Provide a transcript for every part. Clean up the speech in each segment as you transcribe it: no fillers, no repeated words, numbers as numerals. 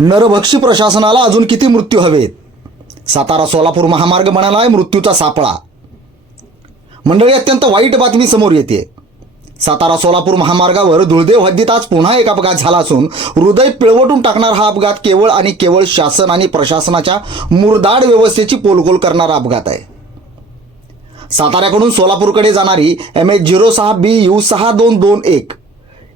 नरभक्षी प्रशासनाला अजून किती मृत्यू हवेत? सातारा सोलापूर महामार्ग बनालाय मृत्यूचा सापळा. मंडळी, अत्यंत वाईट बातमी समोर येते. सातारा सोलापूर महामार्गावर धुळदेव हद्दीत आज पुन्हा एक अपघात झाला असून हृदय पिळवटून टाकणारा हा अपघात केवळ आणि केवळ शासन आणि प्रशासनाच्या मुरदाड व्यवस्थेची पोलगोल करणारा अपघात आहे. साताऱ्याकडून सोलापूरकडे जाणारी MH06BU6221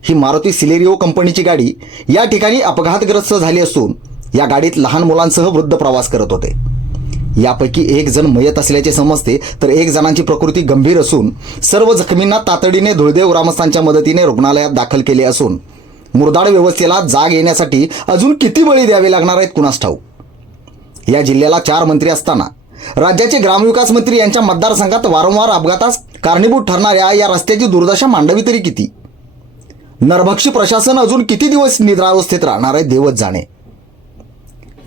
ही मारुती सिलेरिओ कंपनीची गाडी या ठिकाणी अपघातग्रस्त झाली असून या गाडीत लहान मुलांसह वृद्ध प्रवास करत होते. यापैकी एक जण मयत असल्याचे समजते, तर एक जणांची प्रकृती गंभीर असून सर्व जखमींना तातडीने धुळदेव ग्रामस्थांच्या मदतीने रुग्णालयात दाखल केले असून मुरदाड व्यवस्थेला जाग येण्यासाठी अजून किती बळी द्यावे लागणार आहेत कुणास ठाऊक. या जिल्ह्याला 4 मंत्री असताना राज्याचे ग्रामविकास मंत्री यांच्या मतदारसंघात वारंवार अपघातास कारणीभूत ठरणाऱ्या या रस्त्याची दुर्दशा मांडावी तरी किती? नरभक्षी प्रशासन अजून किती दिवस निद्रावस्थेत राहणार आहे देवच जाणे.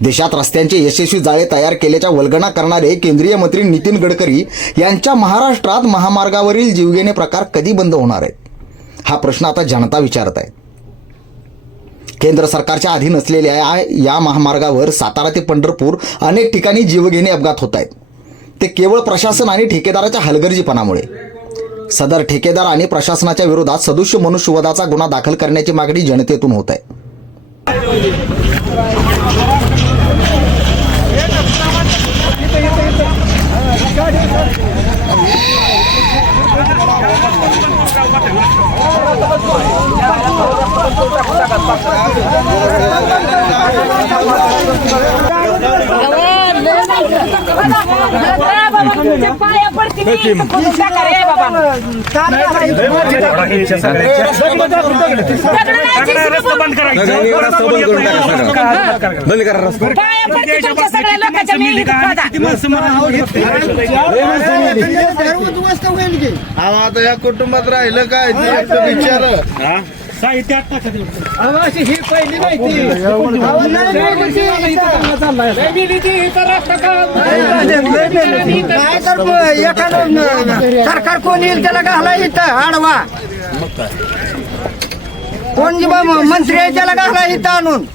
देशात रस्त्यांचे यशस्वी जाळे तयार केल्याच्या वल्गना करणारे केंद्रीय मंत्री नितीन गडकरी यांच्या महाराष्ट्रात महामार्गावरील जीवघेणे प्रकार कधी बंद होणार आहेत, हा प्रश्न आता जनता विचारत आहे. केंद्र सरकारच्या अधीन असलेल्या या महामार्गावर सातारा ते पंढरपूर अनेक ठिकाणी जीवघेणे अपघात होत आहेत. ते केवळ प्रशासन आणि ठेकेदाराच्या हलगर्जीपणामुळे. सदर ठेकेदार आणि प्रशासनाच्या विरोधात सदृश्य मनुष्यवधाचा गुन्हा दाखल करण्याची मागणी जनतेतून होत आहे. आता या कुटुंबात राहिलं काय विचार साहित्य ही पहिली माहिती सरकार कोण येईल त्याला घाला इथं आडवा, कोण मंत्री आहे त्याला घाला इथं आणून.